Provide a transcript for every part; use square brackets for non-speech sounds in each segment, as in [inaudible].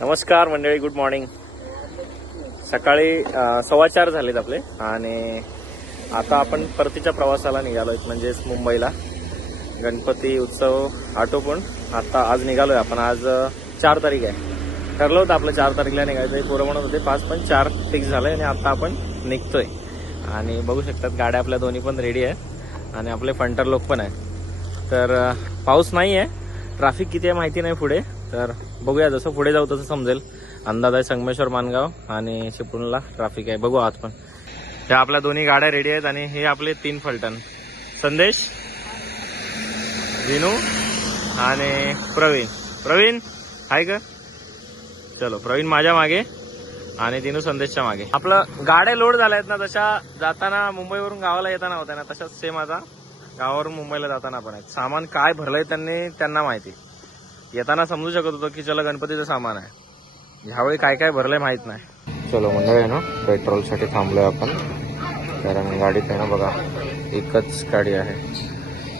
नमस्कार मंडळी good morning सकाळी सव्वा चार झालेत आपले आणि आता आपण परतीच्या प्रवासाला निघालो आहेत म्हणजेच मुंबईला. गणपती उत्सव आटोपून आता आज निघालोय आपण. आज चार तारीख आहे. ठरलं होतं आपलं चार तारीखला निघायचं पोरं म्हणत होते पाच पण चार फिक्स झालंय आणि आता आपण निघतोय. आणि बघू शकतात गाड्या आपल्या दोन्ही पण रेडी आहे आणि आपले फंटर लोक पण आहे तर पाऊस नाही आहे ट्रॅफिक किती आहे माहिती नाही पुढे. तर बघूया जसं पुढे जाऊ तसं समजेल. अंदाज आहे संगमेश्वर मानगाव आणि चिपळूणला ट्राफिक आहे. बघू आज पण. ह्या आपल्या दोन्ही गाड्या रेडी आहेत आणि हे आपले तीन फलटण. संदेश विनू आणि प्रवीण. प्रवीण आहे का चलो प्रवीण माझ्या मागे आणि दिनू संदेशच्या मागे. आपलं गाड्या लोड झाल्या आहेत ना तशा जाताना मुंबईवरून गावाला येताना होत्या ना तशाच सेम आता गावावरून मुंबईला जाताना पण आहेत. सामान काय भरलंय त्यांनी त्यांना माहिती. येताना समजू शकत होतो की चला गणपतीचं सामान आहे. ह्यावेळी काय काय भरलंय माहीत नाही. चलो मंडळ आहे ना पेट्रोलसाठी थांबलोय आपण. कारण गाडीत आहे ना बघा एकच गाडी आहे.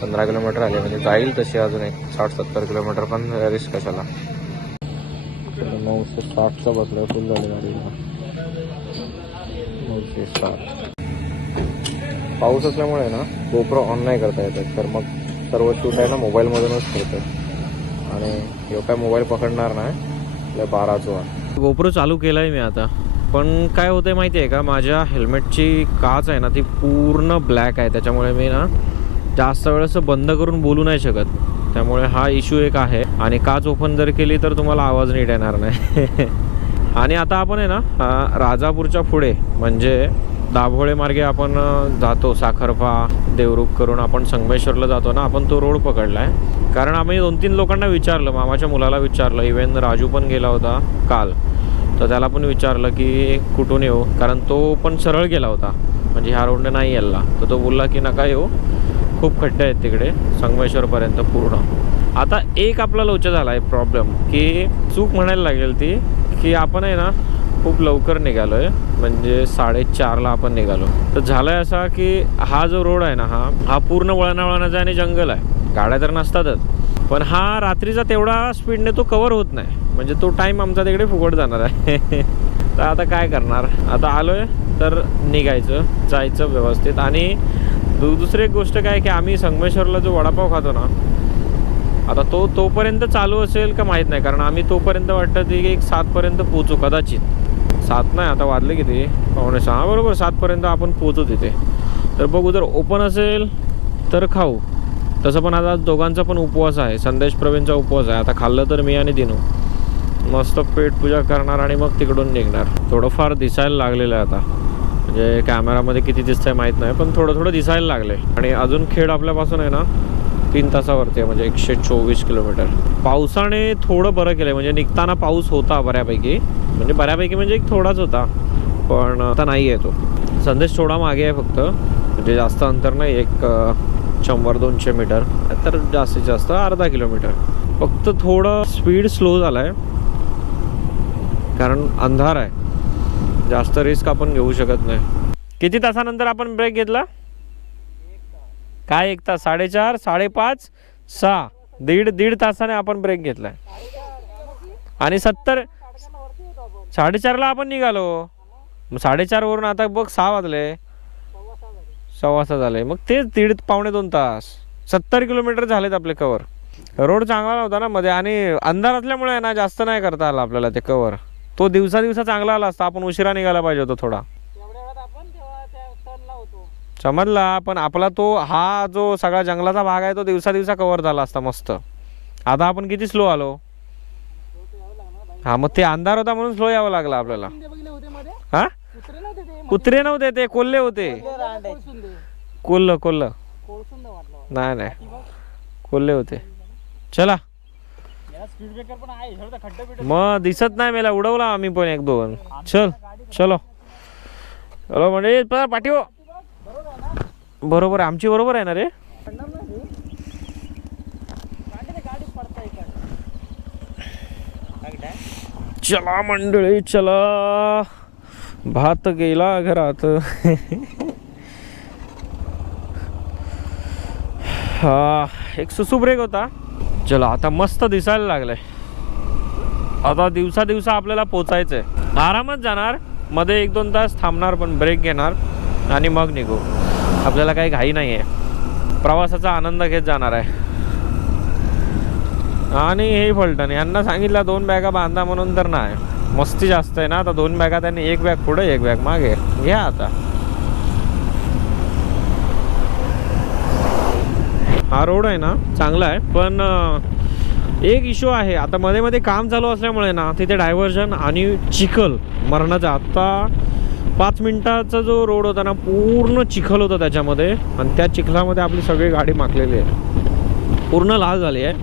पंधरा किलोमीटर आली म्हणजे जाईल तशी अजून एक साठ सत्तर किलोमीटर पण रिस्क कशाला नऊशे साठचा बसलाय फुल झाली गाडीला नऊशे साठ. पाऊस असल्यामुळे ना गोप्रो ऑन नाही करता येतात तर मग सर्व शूट आहे ना मोबाईलमधूनच करतात आणि ह्यो काय मोबाईल पकडणार नाही. आपल्या बाराचो गोप्रो चालू केलाय मी आता. पण काय होतंय माहिती आहे का? माझ्या हेल्मेटची काच आहे ना ती पूर्ण ब्लॅक आहे. त्याच्यामुळे मी ना जास्त वेळ असं बंद करून बोलू नाही शकत. त्यामुळे हा इश्यू एक आहे. आणि काच ओपन जर केली तर तुम्हाला आवाज नीट येणार नाही. [laughs] आणि आता आपण आहे ना राजापूरच्या पुढे म्हणजे दाभोळे मार्गे आपण जातो साखरफा देवरुख करून आपण संगमेश्वरला जातो ना आपण तो रोड पकडला आहे कारण आम्ही दोन तीन लोकांना विचारलं मामाच्या मुलाला विचारलं इवन राजू पण गेला होता काल. तर त्याला पण विचारलं की कुठून येऊ? कारण तो पण सरळ गेला होता. म्हणजे ह्या रोडने नाही यायला. तर तो बोलला की नका येऊ. खूप खड्डे आहेत तिकडे. संगमेश्वरपर्यंत पूर्ण. आता एक आपला लोचा झाला आहे प्रॉब्लेम की चूक म्हणायला लागेल ती की आपण आहे ना खूप लवकर निघालो आहे म्हणजे साडेचारला आपण निघालो. तर झालं आहे असा की हा जो रोड आहे ना हा हा पूर्ण वळणा वळणाचा आणि जंगल आहे. गाड्या तर नसतातच. पण हा रात्रीचा तेवढा स्पीडने तो कवर होत नाही. म्हणजे तो टाईम आमचा तिकडे फुकट जाणार आहे. [laughs] तर आता काय करणार? आता आलोय तर निघायचं जायचं व्यवस्थित. आणि दु दुसरी एक गोष्ट काय की आम्ही संगमेश्वरला जो वडापाव खातो ना आता तो तोपर्यंत चालू असेल का माहीत नाही. कारण आम्ही तोपर्यंत वाटतं की एक सातपर्यंत पोचू कदाचित. सात नाही आता वाजले किती? पावणे सहा. बरोबर सातपर्यंत आपण पोचू तिथे. तर बघू जर ओपन असेल तर खाऊ. तसं पण आता दोघांचा पण उपवास आहे. संदेश प्रवीणचा उपवास आहे. आता खाल्लं तर मी आणि दिनू. मस्त पेट पूजा करणार आणि मग तिकडून निघणार. थोडंफार दिसायला लागलेलं आहे आता. म्हणजे कॅमेरामध्ये किती दिसतंय माहीत नाही पण थोडं थोडं दिसायला लागले आणि अजून खेळ आपल्यापासून आहे ना तीन तासावरती आहे म्हणजे एकशे चोवीस किलोमीटर. पावसाने थोडं बरं केलं म्हणजे निघताना पाऊस होता बऱ्यापैकी. म्हणजे बऱ्यापैकी म्हणजे एक थोडाच होता पण आता नाही आहे तो. संदेश थोडा मागे आहे फक्त म्हणजे जास्त अंतर नाही एक शंभर दोनशे मीटर तर जास्तीत जास्त अर्धा किलोमीटर. फक्त थोडं स्पीड स्लो झाला आहे कारण अंधार आहे. जास्त रिस्क आपण घेऊ शकत नाही. किती तासानंतर आपण ब्रेक घेतला? काय एक तास? साडेचार साडेपाच सहा. दीड दीड तासाने आपण ब्रेक घेतलाय. आणि सत्तर साडेचारला आपण निघालो. मग साडेचार वरून आता बघ सहा वाजले. सव्वा सहा झाले. मग तेच दीड पावणे दोन तास. सत्तर किलोमीटर झालेत आपले कवर रोड चांगला नव्हता ना मध्ये. आणि अंधार असल्यामुळे ना जास्त नाही करता आला आपल्याला ते कवर तो दिवसा दिवसा चांगला आला असता. आपण उशिरा निघाला पाहिजे होता थोडा. समजला पण आपला तो हा जो सगळा जंगलाचा भाग आहे तो दिवसा दिवसा कव्हर झाला असता मस्त. आता आपण किती स्लो आलो? हा मग ते अंधार होता म्हणून स्लो यावं लागलं आपल्याला. हा? कुत्रे नव्हते ते कोल्हे होते. कोल्ह कोल्ह. नाही नाही. कोल्हे होते. चला. मग दिसत नाही मला उडवला आम्ही पण एक दोन. चल चलो. चलो म्हणजे पाठीव बरोबर आहे. आमची बरोबर आहे ना रे? चला मंडळी चला. भात गेला घरात. हा एक सुसू ब्रेक होता. चला आता मस्त दिसायला लागलाय. आता दिवसा दिवसा आपल्याला पोचायचं आहे आरामात जाणार. मध्ये एक दोन तास थांबणार पण ब्रेक घेणार. आणि मग निघू. आपल्याला काही घाई नाही आहे प्रवासाचा आनंद घेत जाणार आहे. आणि हे फलटण यांना सांगितलं दोन बॅगा बांधा म्हणून तर नाही. मस्ती जास्त आहे ना आता दोन बॅगा त्यांनी एक बॅग पुढे एक बॅग मागे. घ्या आता. हा रोड आहे ना चांगला आहे पण एक इश्यू आहे. आता मध्ये मध्ये काम चालू असल्यामुळे ना तिथे डायव्हर्जन आणि चिखल मरणाचा. आत्ता पाच मिनिटाचा जो रोड होता ना पूर्ण चिखल होता त्याच्यामध्ये. आणि त्या चिखलामध्ये आपली सगळी गाडी माखलेली आहे. पूर्ण लाल झाली आहे.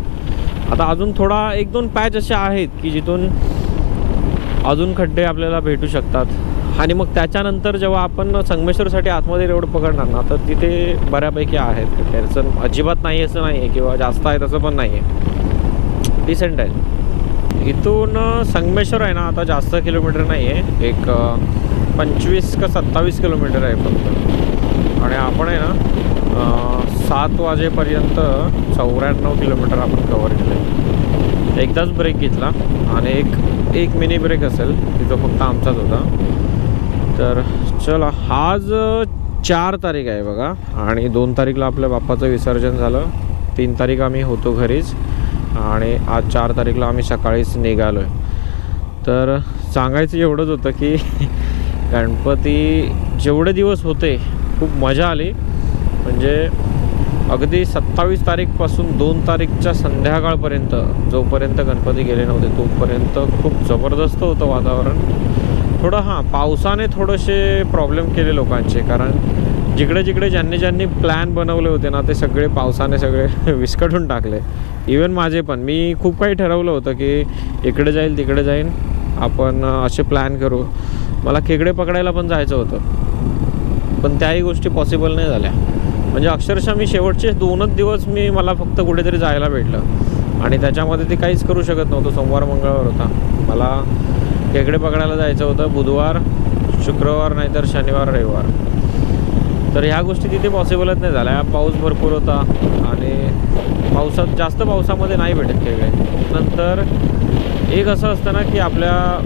आता अजून थोडा एक दोन पॅच असे आहेत की जिथून अजून खड्डे आपल्याला भेटू शकतात. आणि मग त्याच्यानंतर जेव्हा आपण संगमेश्वरसाठी आतमध्ये रोड पकडणार ना तर तिथे बऱ्यापैकी आहेत त्याचं अजिबात नाही असं नाही आहे किंवा जास्त आहे तसं पण नाही आहे डिसेंट आहे. इथून संगमेश्वर आहे ना आता जास्त किलोमीटर नाही आहे एक पंचवीस का सत्तावीस किलोमीटर आहे फक्त. आणि आपण आहे ना सात वाजेपर्यंत चौऱ्याण्णव किलोमीटर आपण कवर केलं एकदाच ब्रेक घेतला आणि एक एक मिनी ब्रेक असेल तिथं फक्त आमचाच होता. तर चला आज चार तारीख आहे बघा. आणि दोन तारीखला आपल्या बाप्पाचं विसर्जन झालं. तीन तारीख आम्ही होतो घरीच. आणि आज चार तारीखला आम्ही सकाळीच निघालो आहे तर सांगायचं एवढंच होतं की गणपती जेवढे दिवस होते खूप मजा आली. म्हणजे अगदी सत्तावीस तारीखपासून दोन तारीखच्या संध्याकाळपर्यंत जोपर्यंत गणपती गेले नव्हते तोपर्यंत खूप जबरदस्त होतं वातावरण. थोडं हां पावसाने थोडेसे प्रॉब्लेम केले लोकांचे कारण जिकडे जिकडे ज्यांनी ज्यांनी प्लॅन बनवले होते ना ते सगळे पावसाने सगळे [laughs] विस्कटून टाकले. इवन माझे पण. मी खूप काही ठरवलं होतं की इकडे जाईल तिकडे जाईन. आपण असे प्लॅन करू. मला खेकडे पकडायला पण जायचं होतं. पण त्याही गोष्टी पॉसिबल नाही झाल्या. म्हणजे अक्षरशः मी शेवटचे दोनच दिवस मी मला फक्त कुठेतरी जायला भेटलं. आणि त्याच्यामध्ये ते काहीच करू शकत नव्हतं. सोमवार मंगळवार होता. मला खेकडे पकडायला जायचं होतं. बुधवार शुक्रवार नाहीतर शनिवार रविवार. तर ह्या गोष्टी तिथे पॉसिबलच नाही झाल्या. पाऊस भरपूर होता. आणि पावसात जास्त पावसामध्ये नाही भेटत खेकडे. नंतर एक असं असतं ना की आपल्या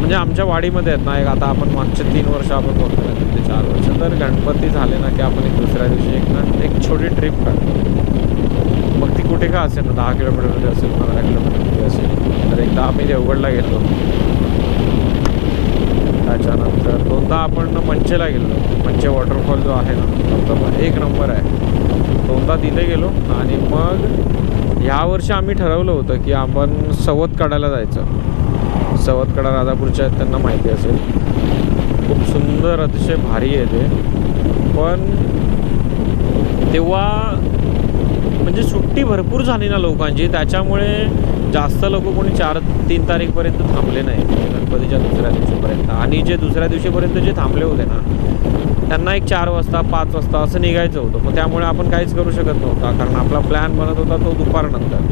म्हणजे आमच्या वाडीमध्ये आहेत ना एक आता आपण मागचे तीन वर्ष आपण बोलतो तीन ते चार वर्ष तर गणपती झाले ना की आपण एक दुसऱ्या दिवशी एक ना एक छोटी ट्रिप काढतो. मग ती कुठे का असेल ना दहा किलोमीटरमध्ये असेल पंधरा किलोमीटरमध्ये असेल तर एकदा आम्ही देवगडला गेलो. त्याच्यानंतर दोनदा आपण मंचेला गेलो. मंचे वॉटरफॉल जो आहे ना धबधबा एक नंबर आहे. दोनदा तिथे गेलो आणि मग यावर्षी आम्ही ठरवलं होतं की आपण सवत काढायला जायचं. सवत कडा राजापूरच्या आहेत त्यांना माहिती असेल. खूप सुंदर अतिशय भारी आहे ते. पण तेव्हा म्हणजे सुट्टी भरपूर झाली ना लोकांची. त्याच्यामुळे जास्त लोक कोणी चार तीन तारीखपर्यंत थांबले नाही. म्हणजे गणपतीच्या दुसऱ्या दिवशीपर्यंत. आणि जे दुसऱ्या दिवशीपर्यंत जे थांबले होते ना त्यांना एक चार वाजता पाच वाजता असं निघायचं होतं. मग त्यामुळे आपण काहीच करू शकत नव्हता. कारण आपला प्लॅन बनत होता तो दुपारनंतर.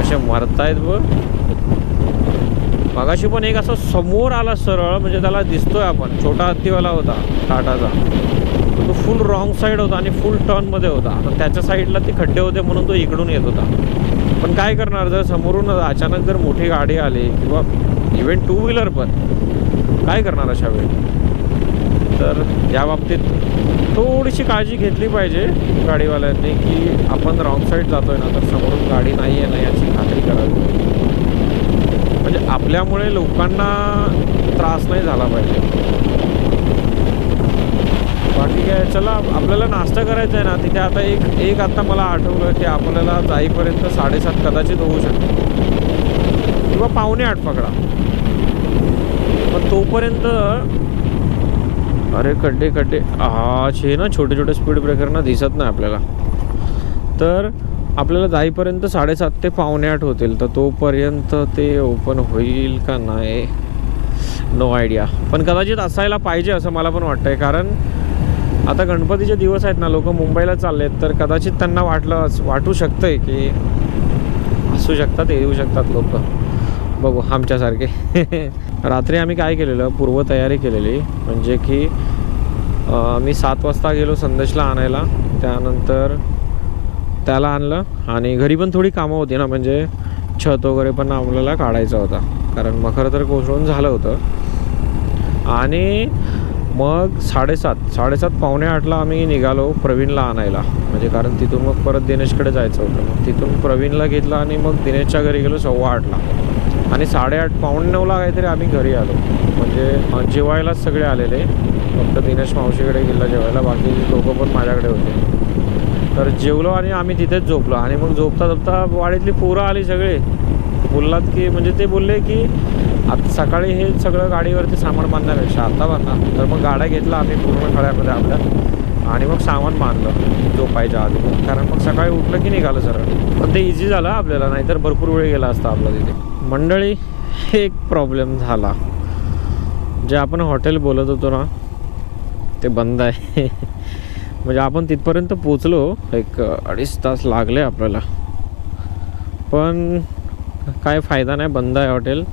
कसे मरतायत ब मगाशी पण एक असं समोर आला सरळ म्हणजे त्याला दिसतोय आपण. छोटा हत्तीवाला होता टाटाचा. तो फुल रॉंग साईड होता आणि फुल टर्नमध्ये होता. तर त्याच्या साईडला ते खड्डे होते म्हणून तो इकडून येत होता. पण काय करणार जर समोरून अचानक जर मोठी गाडी आली किंवा इव्हन टू व्हीलर पण काय करणार अशा वेळी? तर या बाबतीत थोडीशी काळजी घेतली पाहिजे गाडीवाल्यांनी की आपण रॉंग साईड जातोय ना तर समोरून गाडी नाही आहे ना याची खात्री करावी. आपल्यामुळे लोकांना त्रास नाही झाला पाहिजे. बाकी काय चला आपल्याला नाश्ता करायचा आहे ना तिथे आता एक एक आता मला आठवलं की आपल्याला जाईपर्यंत साडेसात कदाचित होऊ शकतो. किंवा पावणे आठ पकडा. पण तोपर्यंत अरे खड्डे खड्डे. हा हे ना छोटे छोटे स्पीड ब्रेकरना दिसत नाही आपल्याला. तर आपल्याला जाईपर्यंत साडेसात ते पावणे आठ होतील तर तोपर्यंत ते ओपन होईल का नाही? नो आयडिया पण कदाचित असायला पाहिजे असं मला पण वाटतंय कारण आता गणपतीचे दिवस आहेत ना लोक मुंबईला चाललेत तर कदाचित त्यांना वाटलं वाटू शकतंय की असू शकतात येऊ शकतात लोक. बघू आमच्यासारखे. [laughs] रात्री आम्ही काय केलेलं पूर्वतयारी केलेली म्हणजे की मी सात वाजता गेलो संदेशला आणायला त्यानंतर त्याला आणलं आणि घरी पण थोडी कामं होती ना म्हणजे छत वगैरे पण आपल्याला काढायचा होता. कारण मखर तर कोसळून झालं होतं. आणि मग साडेसात साडेसात पावणे आठला आम्ही निघालो प्रवीणला आणायला. म्हणजे कारण तिथून मग परत दिनेशकडे जायचं होतं. मग तिथून प्रवीणला घेतला आणि मग दिनेशच्या घरी गेलो सव्वा आठला. आणि साडेआठ पावणे नऊला काहीतरी आम्ही घरी आलो. म्हणजे जेवायलाच सगळे आलेले. फक्त दिनेश मावशीकडे गेला जेवायला. बाकी लोकं पण माझ्याकडे होते. तर जेवलो आणि आम्ही तिथेच झोपलो. आणि मग झोपता झोपता वाडीतली पोरं आली सगळे. बोललात की म्हणजे ते बोलले की आता सकाळी हे सगळं गाडीवरती सामान बांधण्यापेक्षा आता बांधा तर मग गाड्या घेतला आम्ही पूर्ण खड्यामध्ये आपल्या. आणि मग सामान बांधलं झोपायच्या आधी. कारण मग सकाळी उठलं की निघालं सरळ. पण ते इझी झालं आपल्याला. नाहीतर भरपूर वेळ गेला असता आपला तिथे. मंडळी एक प्रॉब्लेम झाला. जे आपण हॉटेल बोलत होतो ना ते बंद आहे. [laughs] म्हणजे आपण तिथपर्यंत पोचलो एक अडीच तास लागले आपल्याला. पण काय फायदा नाही बंद आहे हॉटेल.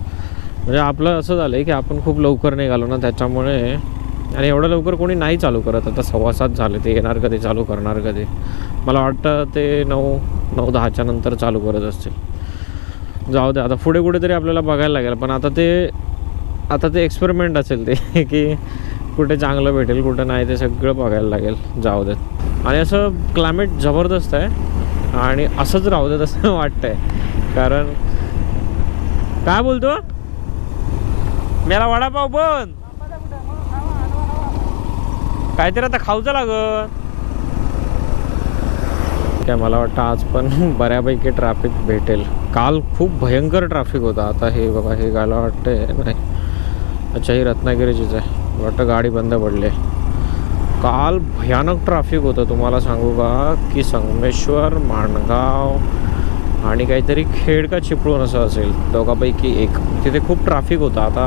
म्हणजे आपलं असं झालं आहे की आपण खूप लवकर निघालो ना त्याच्यामुळे आणि एवढं लवकर कोणी नाही चालू करत. आता सव्वा सात झाले ते येणार कधी चालू करणार कधी. मला वाटतं ते नऊ नऊ दहाच्या नंतर चालू करत असतील. जाऊ दे आता पुढे कुठेतरी आपल्याला बघायला लागेल. पण आता ते आता ते एक्सपेरिमेंट असेल ते [laughs] की कुठे चांगलं भेटेल कुठं नाही ते सगळं बघायला लागेल. जाऊ देत. आणि असं क्लायमेट जबरदस्त आहे. आणि असंच राहू देत असं [laughs] वाटतंय. कारण काय बोलतो? मेरा वडापाव पण काहीतरी आता खाऊचं लागत काय मला वाटतं आज पण [laughs] बऱ्यापैकी ट्रॅफिक भेटेल. काल खूप भयंकर ट्रॅफिक होता. आता हे बाबा हे गायला वाटतंय. नाही. अच्छा ही रत्नागिरीचीच आहे. वाटतं गाडी बंद पडली. काल भयानक ट्रॅफिक होतं तुम्हाला सांगू का? की संगमेश्वर माणगाव आणि काहीतरी खेड का चिपळूण असं असेल दोघापैकी एक. तिथे खूप ट्रॅफिक होतं. आता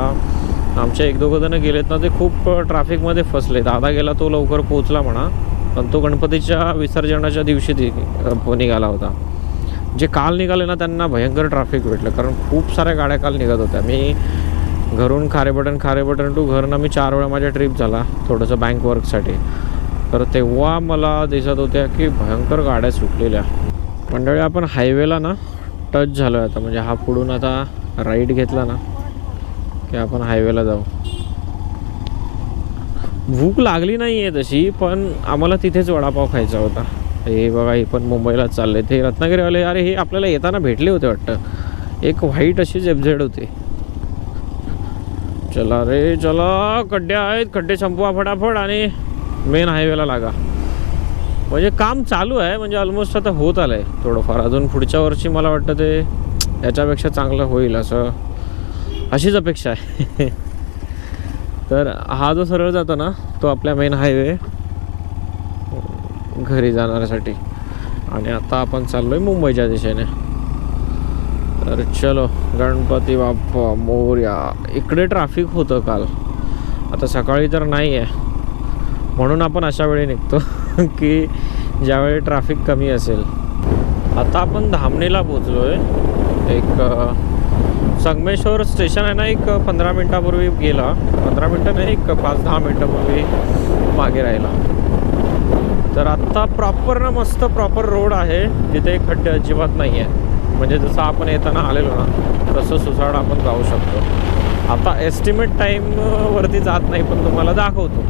आमच्या एक दोघं जणं गेलेत ना ते खूप ट्रॅफिकमध्ये फसले. दादा गेला तो लवकर पोचला म्हणा. पण तो गणपतीच्या विसर्जनाच्या दिवशी ती निघाला होता. जे काल निघाले ना त्यांना भयंकर ट्रॅफिक भेटलं. कारण खूप साऱ्या गाड्या काल निघत होत्या. मी घरून खारेबटन खारेबटन टू घरनं मी चार वेळा माझ्या ट्रिप झाला थोडंसं बँक वर्कसाठी तर तेव्हा मला दिसत होत्या की भयंकर गाड्या सुटलेल्या. मंडळी आपण हायवेला ना टच झालो आहे आता. म्हणजे हा पुढून आता राईट घेतला ना की आपण हायवेला जाऊ. भूक लागली नाही आहे तशी पण आम्हाला तिथेच वडापाव खायचा होता. हे बघा हे पण मुंबईलाच चालले ते रत्नागिरीवाले अरे हे आपल्याला येताना भेटले होते वाटतं. एक व्हाईट अशी जेबझेड होते. चला रे चला. खड्डे आहेत खड्डे संपवा फटाफट आणि मेन हायवेला लागा. म्हणजे काम चालू आहे म्हणजे ऑलमोस्ट आता होत आलं आहे थोडंफार. अजून पुढच्या वर्षी मला वाटतं ते याच्यापेक्षा चांगलं होईल असं अशीच अपेक्षा आहे. [laughs] तर हा जो सरळ जातो ना तो आपल्या मेन हायवे घरी जाणाऱ्यासाठी. आणि आता आपण चाललो आहे मुंबईच्या दिशेने. तर चलो गणपती बाप्पा मोर्या. इकडे ट्रॅफिक होतं काल. आता सकाळी तर नाही आहे म्हणून आपण अशा वेळी निघतो [laughs] की ज्यावेळी ट्रॅफिक कमी असेल. आता आपण धामणीला पोचलो आहे एक संगमेश्वर स्टेशन आहे ना एक पंधरा मिनटापूर्वी गेला. पंधरा मिनटं नाही एक पाच दहा मिनटापूर्वी मागे राहिला. तर आत्ता प्रॉपर ना मस्त प्रॉपर रोड आहे. जिथे खड्डे अजिबात नाही आहे म्हणजे जसं आपण येताना आलेलो ना तसं सुसाड आपण जाऊ शकतो. आता एस्टिमेट टाईमवरती जात नाही पण तुम्हाला दाखवतो.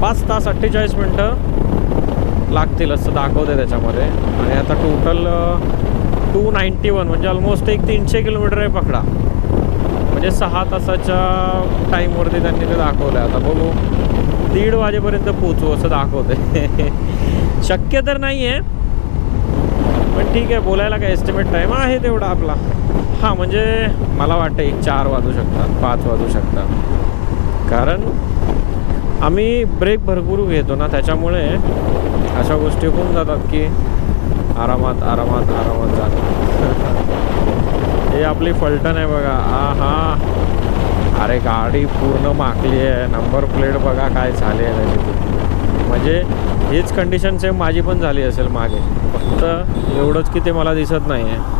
पाच तास अठ्ठेचाळीस मिनटं लागतील असं दाखवते त्याच्यामध्ये. आणि आता टोटल टू नाईंटी वन म्हणजे ऑलमोस्ट एक तीनशे किलोमीटर आहे पकडा. म्हणजे सहा तासाच्या टाईमवरती त्यांनी ते दाखवलं आहे आता बघू दीड वाजेपर्यंत पोचू असं दाखवते [laughs] शक्य तर नाही आहे पण ठीक आहे बोलायला काय एस्टिमेट टाईम आहे तेवढा आपला. हां म्हणजे मला वाटतं एक चार वाजू शकतात पाच वाजू शकतात. कारण आम्ही ब्रेक भरपूर घेतो ना त्याच्यामुळे अशा गोष्टी होऊन जातात की आरामात आरामात आरामात जातात [laughs] हे आपली फलटण आहे बघा. आ हा अरे गाडी पूर्ण माकली आहे. नंबर प्लेट बघा काय झाली आहे म्हणजे हीच कंडिशन सेम माझी पण झाली असेल मागे. फक्त एवढंच की ते मला दिसत नाही आहे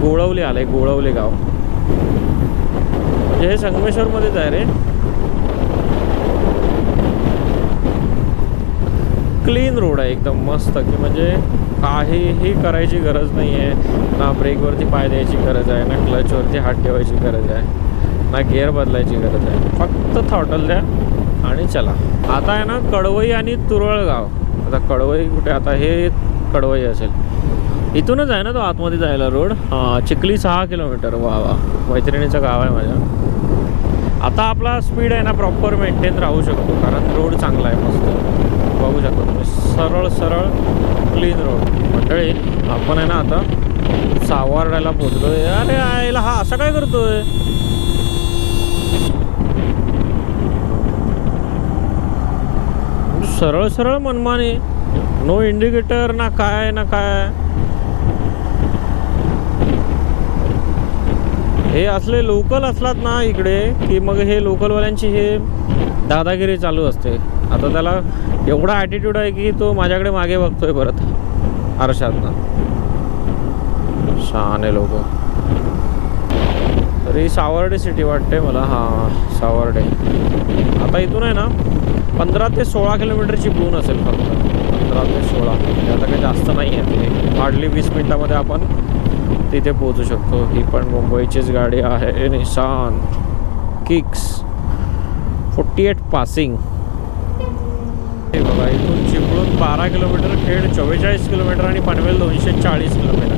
गोळवले आले गोळवले गाव. म्हणजे हे संगमेश्वरमध्येच आहे रे. क्लीन रोड आहे एकदम मस्त की म्हणजे काहीही करायची गरज नाही आहे ना ब्रेकवरती पाय द्यायची गरज आहे ना क्लचवरती हात ठेवायची गरज आहे. ना गिअर बदलायची गरज आहे. फक्त थॉटल द्या आणि चला. आता आहे ना कडवई आणि तुरळगाव. आता कडवई कुठे? आता हे कडवई असेल. इथूनच आहे ना तो आतमध्ये जायला रोड चिखली सहा किलोमीटर वा वा. मैत्रिणीचं गाव आहे माझ्या आता आपला स्पीड आहे ना प्रॉपर मेंटेन राहू शकतो. कारण रोड चांगला आहे मस्त. बघू शकतो तुम्ही. सरळ सरळ क्लीन रोड मंडळी आपण आहे ना आता सावार्ड्याला पोचलो अरे आयला हा असं काय करतोय? सरळ सरळ मनमानी. नो इंडिकेटर ना काय ना काय. हे असले लोकल असलात ना इकडे की मग हे लोकलवाल्यांची हे दादागिरी चालू असते. आता त्याला एवढा ॲटिट्यूड आहे की तो माझ्याकडे मागे बघतोय परत आरशातनं. शहाणे लोक. तरी सावर्डे सिटी वाटते मला. हां सावर्डे. आता इथून आहे ना पंधरा ते सोळा किलोमीटरची बून असेल फक्त. पंधरा ते सोळा. म्हणजे आता काही जास्त नाही आहे. ते हार्डली वीस मिनटामध्ये आपण तिथे पोहोचू शकतो. ही पण मुंबईचीच गाडी आहे. निशान किक्स फोर्टी एट पासिंग. हे बघा इथून चिपळूण बारा किलोमीटर खेड चव्वेचाळीस किलोमीटर आणि पनवेल दोनशे चाळीस किलोमीटर.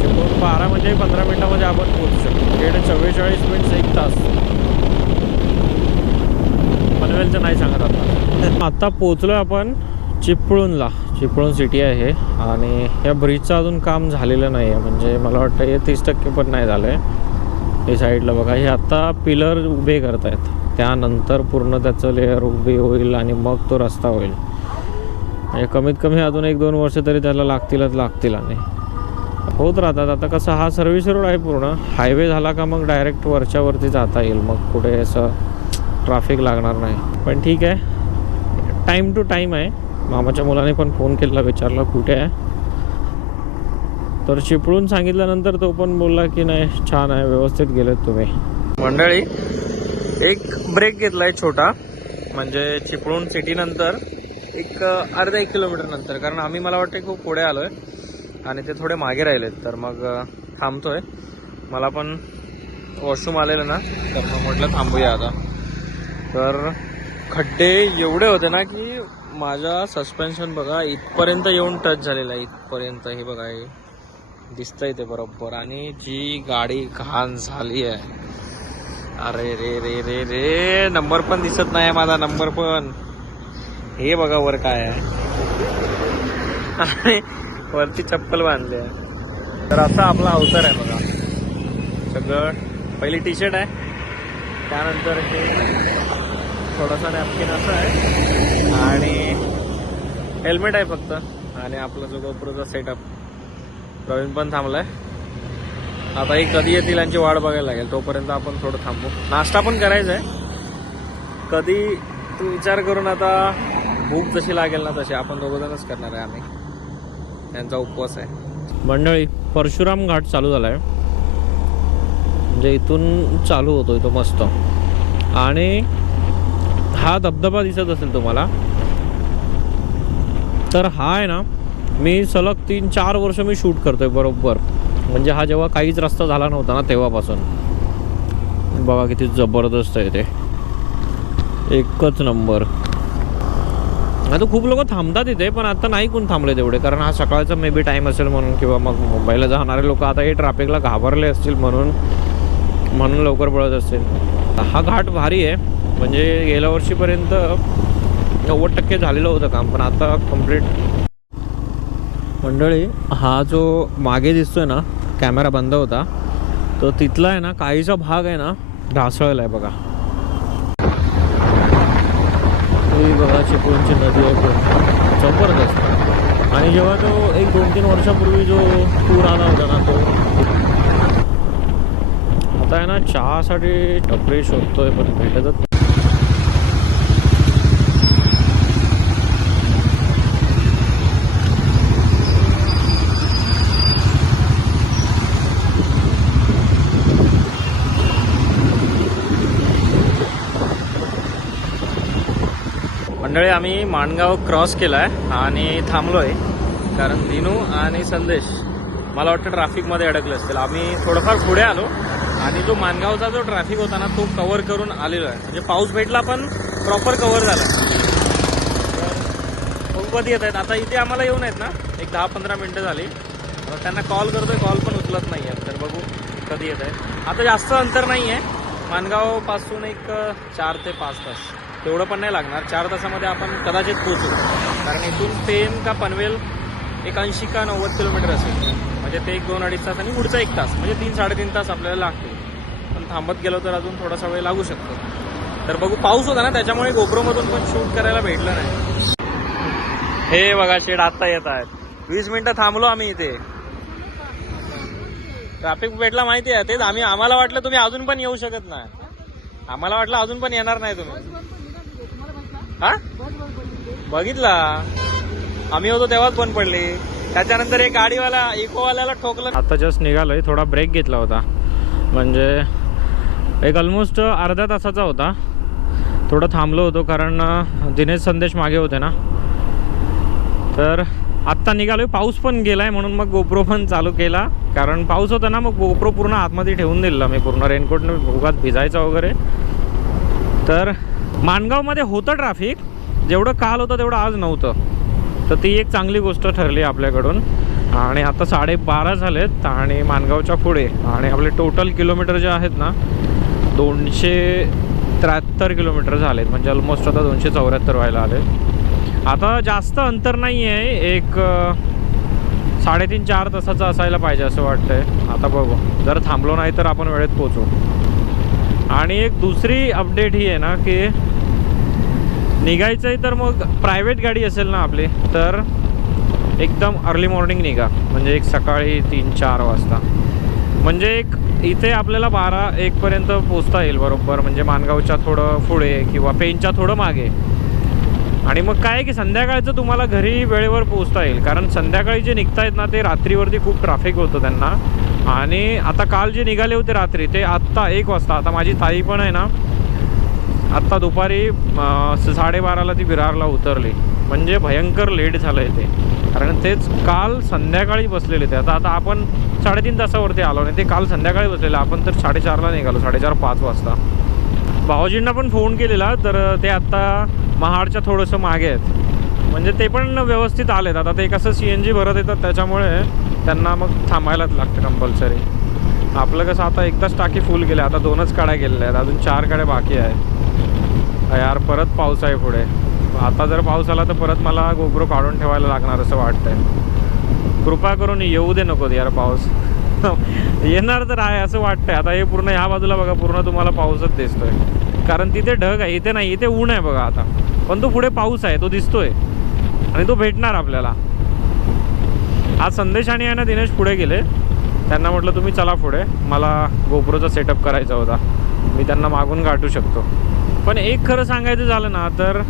चिपळून बारा म्हणजे पंधरा मिनटामध्ये आपण पोहोचू शकतो. खेड चव्वेचाळीस मिनिट्स एक तास. ट्रॅव्हलचं नाही सांगत आता. आता पोचलो आपण चिपळूणला. चिपळूण सिटी आहे. आणि या ब्रिजचं अजून काम झालेलं नाही आहे म्हणजे मला वाटतं हे तीस टक्के पण नाही झालं आहे हे साईडला बघा. हे आत्ता पिलर उभे करत आहेत त्यानंतर पूर्ण त्याचं लेअर उभे होईल आणि मग तो रस्ता होईल. म्हणजे कमीत कमी अजून एक दोन वर्ष तरी त्याला लागतीलच लागतील आणि होत राहतात. आता कसं हा सर्व्हिस रोड आहे पूर्ण. हायवे झाला का मग डायरेक्ट वरच्यावरती जाता येईल. मग कुठे असं ट्रॅफिक लागणार नाही. पण ठीक आहे. टाईम टू टाईम आहे. मामाच्या मुलाने पण फोन केला विचारला कुठे आहे? तर चिपळून सांगितल्यानंतर तो पण बोलला की नाही छान आहे व्यवस्थित गेलेत तुम्ही. मंडळी एक ब्रेक घेतलाय छोटा. म्हणजे चिपळूण सिटी नंतर एक अर्धा एक किलोमीटर नंतर. कारण आम्ही मला वाटतं खूप पुढे आलोय. आणि ते थोडे मागे राहिलेत. तर मग थांबतोय. मला पण वॉशरूम आलेलं ना तर मग म्हटलं थांबूया आता. तर खड्डे एवढे होते ना की माझा सस्पेन्शन बघा इथपर्यंत येऊन टच झालेला आहे. इथपर्यंत हे बघा हे दिसतंय ते बरोबर. आणि जी गाडी घाण झाली आहे. अरे रे रे रे रे. नंबर पण दिसत नाही माझा नंबर पण. हे बघा वर काय आहे. वरती चप्पल बांधली आहे. तर असा आपला अवतार आहे बघा. सगळं. पहिली टी शर्ट आहे. त्यानंतर हे थोडासा नॅपकिन असा आहे. आणि हेल्मेट आहे फक्त. आणि आपला जो गोप्रोचा सेटअप प्रवीण पण थांबलाय. आता ही कधी येतील यांची वाट बघायला लागेल. तोपर्यंत आपण थोडं थांबू. नाश्ता पण करायचा आहे कधी तू विचार करून आता भूक जशी लागेल ना तशी आपण दोघंजणच करणार आहे आम्ही. त्यांचा उपवास आहे. मंडळी परशुराम घाट चालू झालाय. म्हणजे इथून चालू होतो तो मस्त. आणि हा धबधबा दिसत असेल तुम्हाला तर हा आहे ना मी सलग तीन चार वर्ष मी शूट करतोय बरोबर. म्हणजे हा जेव्हा काहीच रस्ता झाला नव्हता ना तेव्हापासून. बघा किती जबरदस्त आहे ते. एकच नंबर. आता खूप लोक थांबतात इथे पण आता नाही कोण थांबले तेवढे कारण हा सकाळचा मे बी टाईम असेल म्हणून किंवा मग मुंबईला जाणारे लोक आता हे ट्रॅफिकला घाबरले असतील म्हणून म्हणून लवकर पळत असतील. हा घाट भारी आहे. म्हणजे गेल्या वर्षीपर्यंत नव्वद टक्के झालेलं होतं काम पण आता कंप्लीट मंडळी हा जो मागे दिसतोय ना कॅमेरा बंद होता तो तिथला आहे ना काहीचा भाग आहे ना ढासळला आहे बघा. ही बघा चिपळूणची नदी आहे जबरदस्त आणि जेव्हा तो एक दोन तीन वर्षापूर्वी जो पूर आला होता ना तो. आता आहे ना चहासाठी टपरी शोधतोय पण भेटतच मंडळी आम्ही माणगाव क्रॉस केलाय आणि थांबलोय. कारण दिनू आणि संदेश मला वाटतं ट्रॅफिकमध्ये अडकले असतील. आम्ही थोडंफार पुढे आलो आणि जो माणगावचा जो ट्रॅफिक होता ना तो कव्हर करून आलेलो आहे. म्हणजे पाऊस भेटला पण प्रॉपर कव्हर झाला. खूप कधी येत आहेत. आता इथे आम्हाला येऊन आहेत ना एक दहा पंधरा मिनटं झाली. त्यांना कॉल करतोय कॉल पण उचलत नाही आहे तर बघू कधी येत आहे आता जास्त अंतर नाही आहे माणगावपासून एक चार ते पाच तास. तेवढं पण नाही लागणार. चार तासामध्ये आपण कदाचित पोचू कारण इथून पेन का पनवेल एक ऐंशी का नव्वद किलोमीटर असेल. म्हणजे ते एक दोन अडीच तास आणि पुढचा एक तास. म्हणजे तीन साडेतीन तास आपल्याला लागतील. पण थांबत गेलो तर अजून थोडासा वेळ लागू शकतो. तर बघू पाऊस होता ना त्याच्यामुळे गोप्रोमधून पण शूट करायला भेटलं नाही. हे बघा शेड आत्ता येत आहेत. वीस मिनिटं थांबलो आम्ही इथे. ट्रॅफिक भेटला माहिती आहे. तेच आम्ही आम्हाला वाटलं तुम्ही अजून पण येऊ शकत नाही. आम्हाला वाटलं अजून पण येणार नाही तुम्ही. हा? बघितला. आम्ही होतो तेव्हाच बंद पडली. त्याच्यानंतर एक गाडीवाला इकोवाल्याला ठोकलं. आता जस्ट निघालोय थोडा ब्रेक घेतला होता. म्हणजे एक ऑलमोस्ट अर्ध्या तासाचा होता. थोडं थांबलो होतो कारण दिनेश संदेश मागे होते ना. तर आत्ता निघालोय. पाऊस पण गेलाय म्हणून मग गोप्रो पण चालू केला. कारण पाऊस होता ना मग गोप्रो पूर्ण आतमध्ये ठेवून दिला मी. पूर्ण रेनकोटनं उगाच भिजायचा वगैरे. तर माणगावमध्ये होतं ट्रॅफिक जेवढं काल होतं तेवढं आज नव्हतं. तर ती एक चांगली गोष्ट ठरली आपल्याकडून. आणि आता साडेबारा झालेत आणि माणगावच्या पुढे. आणि आपले टोटल किलोमीटर जे आहेत ना दोनशे त्र्याहत्तर किलोमीटर झालेत. म्हणजे ऑलमोस्ट आता दोनशे चौऱ्याहत्तर व्हायला आले आता जास्त अंतर नाही आहे एक साडेतीन चार तासाचं असायला पाहिजे असं वाटतंय. आता बघू. जर थांबलो नाही तर आपण वेळेत पोचू आणि एक दुसरी अपडेट ही आहे ना की निघायचं आहे तर मग प्रायव्हेट गाडी असेल ना आपली तर एकदम अर्ली मॉर्निंग निघा. म्हणजे एक सकाळी तीन चार वाजता. म्हणजे एक इथे आपल्याला बारा एकपर्यंत पोचता येईल बरोबर. म्हणजे मानगावच्या थोडं पुढे किंवा पेनच्या थोडं मागे. आणि मग काय आहे की संध्याकाळचं तुम्हाला घरी वेळेवर पोचता येईल. कारण संध्याकाळी जे निघतायत ना ते रात्रीवरती खूप ट्रॅफिक होतं त्यांना. आणि आता काल जे निघाले होते रात्री ते आत्ता एक वाजता. आता माझी ताई पण आहे ना आत्ता दुपारी साडेबाराला ती विरारला उतरली. म्हणजे भयंकर लेट झालं आहे ते. कारण तेच काल संध्याकाळी बसलेले ते. आता आता आपण साडेतीन तासावरती आलो नाही ते काल संध्याकाळी बसलेले. आपण तर साडेचारला निघालो साडेचार पाच वाजता. भाऊजींना पण फोन केलेला तर ते आत्ता महाडच्या थोडंसं मागे आहेत. म्हणजे ते पण व्यवस्थित आलेत. आता ते कसं सी एन जी भरत येतात त्याच्यामुळे त्यांना मग थांबायलाच लागतं कंपल्सरी आपलं कसं आता एकदाच टाकी फुल गेले आता दोनच काड्या गेलेल्या आहेत. अजून चार काड्या बाकी आहेत. यार परत पाऊस आहे पुढे. आता जर पाऊस आला तर परत मला गोबरो काढून ठेवायला लागणार असं वाटतंय. कृपा करून येऊ दे नको यार पाऊस. येणार तर आहे असं वाटतंय. आता हे पूर्ण ह्या बाजूला बघा पूर्ण तुम्हाला पाऊसच दिसतोय. कारण तिथे ढग आहे इथे नाही इथे ऊन आहे बघा आता. पण तो पुढे पाऊस आहे तो दिसतोय. आणि तो भेटणार आपल्याला. आज संदेश आणि आहे ना दिनेश पुढे गेले. त्यांना म्हटलं तुम्ही चला पुढे. मला गोप्रोचा सेटअप करायचा होता. मी त्यांना मागून गाठू शकतो. पण एक खरं सांगायचं झालं ना तर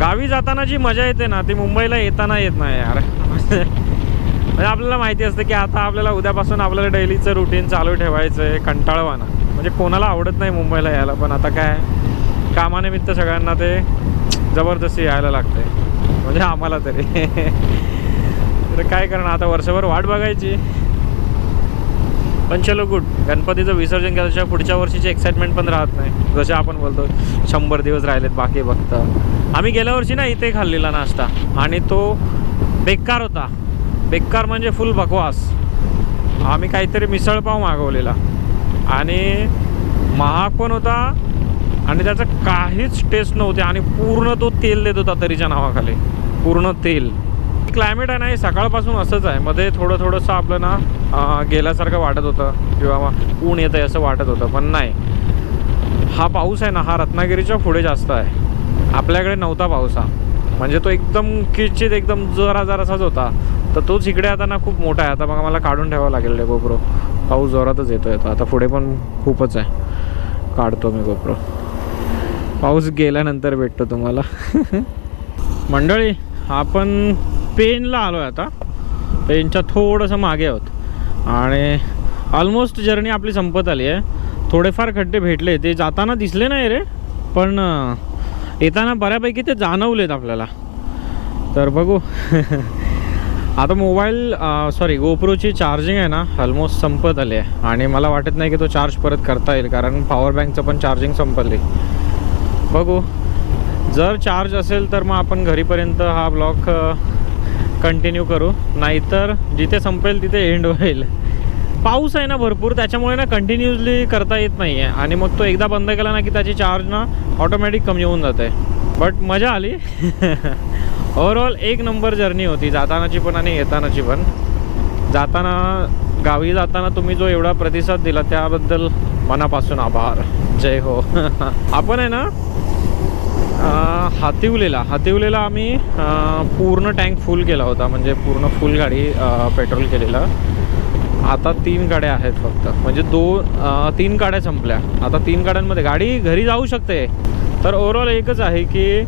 गावी जाताना जी मजा येते ना ती मुंबईला येताना येत नाही यार. [laughs] म्हणजे आपल्याला माहिती असतं की आता आपल्याला उद्यापासून आपल्याला डेलीचं रुटीन चालू ठेवायचं आहे कंटाळवाना म्हणजे कोणाला आवडत नाही मुंबईला यायला पण आता काय कामानिमित्त सगळ्यांना ते जबरदस्ती यायला लागते म्हणजे आम्हाला तरी. [laughs] तर काय करणार आता वर्षभर वाट बघायची. पण चलो गुड गणपतीचं विसर्जन केल्याशिवाय पुढच्या वर्षीची एक्साइटमेंट पण राहत नाही. जसे आपण बोलतो शंभर दिवस राहिलेत बाकी फक्त. आम्ही गेल्या वर्षी ना इथे खाल्लेला नाश्ता. आणि तो बेकार होता. बेकार म्हणजे फुल बकवास. आम्ही काहीतरी मिसळपाव मागवलेला. आणि महाग पण होता. आणि त्याचं काहीच टेस्ट नव्हते. आणि पूर्ण तो तेल देत होता तरीच्या नावाखाली. पूर्ण तेल. क्लायमेट आहे ना हे सकाळपासून असंच आहे. मध्ये थोडं थोडंसं आपलं ना गेल्यासारखं वाटत होतं. किंवा मग ऊन येतं आहे असं वाटत होतं पण नाही. हा पाऊस आहे ना हा रत्नागिरीच्या पुढे जास्त आहे. आपल्याकडे नव्हता पाऊस हा. म्हणजे तो एकदम किचित एकदम जरा जरासाच होता. तर तोच इकडे आता ना खूप मोठा आहे. आता मग मला काढून ठेवावं लागेल गोप्रो पाऊस जोरातच येतो येतो आता पुढे पण खूपच आहे. काढतो मी गोप्रो पाऊस गेल्यानंतर भेटतो तुम्हाला. [laughs] मंडळी आपण पेनला आलो आहे आता. पेनच्या थोडंसं मागे आहोत. आणि ऑलमोस्ट जर्नी आपली संपत आली आहे. थोडेफार खड्डे भेटले. ते जाताना दिसले नाही रे पण येताना बऱ्यापैकी ते जाणवलेत आपल्याला. तर बघू. [laughs] आता मोबाईल सॉरी गोप्रोची चार्जिंग आहे ना ऑलमोस्ट संपत आली आहे. आणि मला वाटत नाही की तो चार्ज परत करता येईल कारण पॉवर बँकचं पण चार्जिंग संपली. बघू. जर चार्ज असेल तर मग आपण घरीपर्यंत हा ब्लॉक कंटिन्यू करू. नाहीतर जिथे संपेल तिथे एंड होईल. पाऊस आहे ना भरपूर त्याच्यामुळे ना कंटिन्युअसली करता येत नाही आहे आणि मग तो एकदा बंद केला ना की त्याची चार्ज ना ऑटोमॅटिक कमी होऊन जाते. बट मजा आली. [laughs] ओव्हरऑल एक नंबर जर्नी होती जातानाची पण आणि येतानाची पण. जाताना गावी जाताना तुम्ही जो एवढा प्रतिसाद दिला त्याबद्दल मनापासून आभार. जय हो. [laughs] आपण आहे ना हातिवलेला हातिवलेला आम्ही पूर्ण टँक फुल केला होता म्हणजे पूर्ण फुल गाडी पेट्रोल केलेलं. आता तीन गाड्या आहेत फक्त. म्हणजे दोन तीन गाड्या संपल्या. आता तीन गाड्यांमध्ये गाडी घरी जाऊ शकते. तर ओव्हरऑल एकच आहे की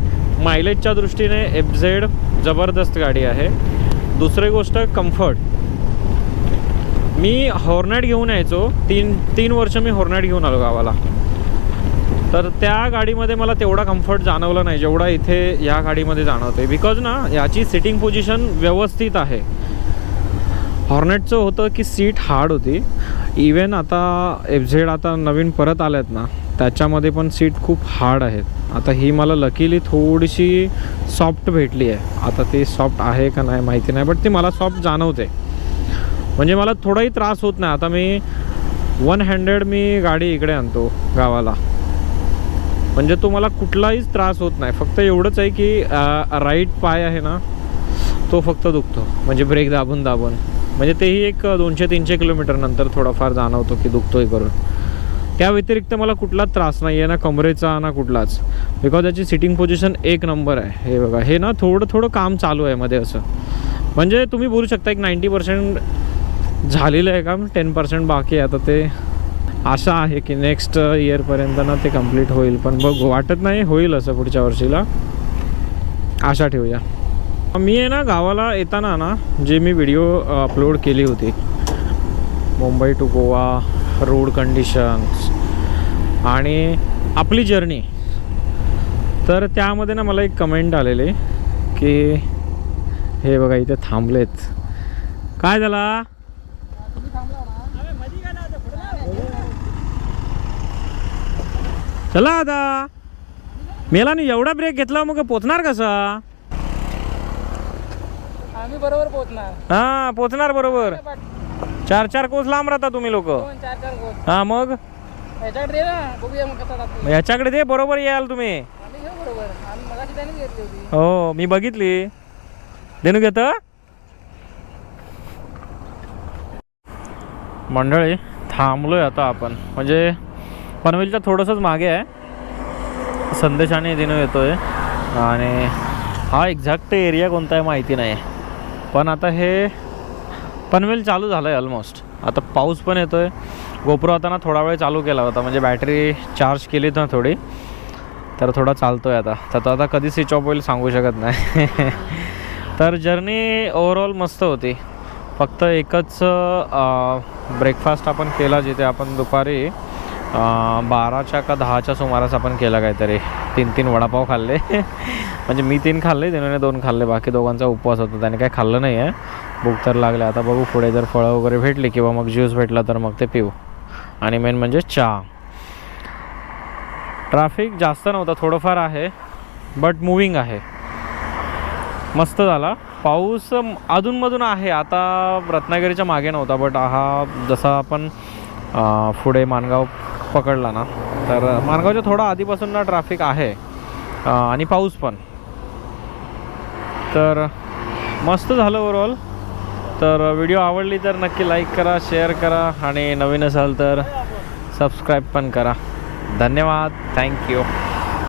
मायलेजच्या दृष्टीने एफ झेड जबरदस्त गाडी आहे. दुसरी गोष्ट कम्फर्ट मी हॉर्नेट घेऊन यायचो. तीन तीन वर्ष मी हॉर्नेट घेऊन आलो गावाला. तर त्या गाडीमध्ये मला तेवढा कम्फर्ट जाणवला नाही जेवढा इथे या गाडीमध्ये जाणवते बिकॉज ना याची सिटिंग पोझिशन व्यवस्थित आहे. हॉर्नेटचं होतं की सीट हार्ड होती. इवन आता एफ झेड आता नवीन परत आल्यात ना त्याच्यामध्ये पण सीट खूप हार्ड आहेत. आता ही मला लकीली थोडीशी सॉफ्ट भेटली आहे. आता ती सॉफ्ट आहे का नाही माहिती नाही बट ती मला सॉफ्ट जाणवते. म्हणजे मला थोडाही त्रास होत नाही. आता मी वन हँड्रेड मी गाडी इकडे आणतो गावाला. म्हणजे तो मला कुठलाहीच त्रास होत नाही. फक्त एवढंच आहे की राईट पाय आहे ना तो फक्त दुखतो. म्हणजे ब्रेक दाबून दाबून. म्हणजे तेही एक दोनशे तीनशे किलोमीटर नंतर थोडाफार जाणवतो की दुखतोय करून. त्या व्यतिरिक्त मला कुठलाच त्रास नाही आहे ना कमरेचा ना कुठलाच. बिकॉज याची सिटिंग पोझिशन एक नंबर आहे. हे बघा. हे ना थोडं थोडं काम चालू आहे मध्ये असं. म्हणजे तुम्ही बोलू शकता एक नाईंटी पर्सेंट झालेलं आहे काम टेन पर्सेंट बाकी आहे. आता ते आशा आहे की नेक्स्ट इयरपर्यंत ना ते कंप्लीट होईल. पण बघू वाटत नाही होईल असं पुढच्या वर्षीला. आशा ठेवूया. मी आहे ना गावाला येताना ना जे मी व्हिडिओ अपलोड केली होती. Mumbai to Goa road conditions आणि आपली जर्नी तर त्यामध्ये ना मला एक कमेंट आलेले की हे बघा इथे थांबलेत. काय झाला? चला आता. मेला नाही एवढा ब्रेक घेतला मग पोचणार कसा? आम्ही बरोबर पोहोचणार हा पोचणार बरोबर. चार चार कोस लांब राहता तुम्ही लोक. हा मग? याच्याकडे दे बरोबर याल तुम्ही. हो मी बघितली. देणू घेत? मंडळी थांबलोय आता आपण. म्हणजे पनवेलच्या थोडंसंच मागे आहे. संदेशाने तिनं येतो आहे आणि हा एक्झॅक्ट एरिया कोणता आहे माहिती नाही. पण आता हे पनवेल चालू झालं आहे ऑलमोस्ट आता पाऊस पण येतोय. गोप्रो आता ना थोडा वेळ चालू केला होता. म्हणजे बॅटरी चार्ज केली ना थोडी. तर थोडा चालतो आहे आता. तर तो आता कधी स्विच ऑफ होईल सांगू शकत नाही. [laughs] तर जर्नी ओव्हरऑल मस्त होती. फक्त एकच ब्रेकफास्ट आपण केला जिथे आपण दुपारी बाराच्या का दहाच्या सुमारास आपण केला काहीतरी. तीन तीन वडापाव खाल्ले. [laughs] म्हणजे मी तीन खाल्ले तिने दोन खाल्ले. बाकी दोघांचा उपवास होता. त्याने काही खाल्लं नाही आहे भूक तर लागले. आता बघू पुढे जर फळं वगैरे भेटली किंवा मग ज्यूस भेटला तर मग ते पिऊ. आणि मेन म्हणजे चहा. ट्रॅफिक जास्त नव्हता. थोडंफार आहे. बट मुव्हिंग आहे. मस्त झाला. पाऊस अधूनमधून आहे. आता रत्नागिरीच्या मागे नव्हता. बट हा जसा आपण पुढे मानगाव पकडला ना. तर मार्गावच्या थोडा आधीपासून ना ट्रॅफिक आहे. आणि पाऊस पण. तर मस्त झालं ओवरऑल तर व्हिडिओ आवडली तर नक्की लाईक करा शेअर करा आणि नवीन असाल तर सबस्क्राईब पण करा. धन्यवाद. थँक्यू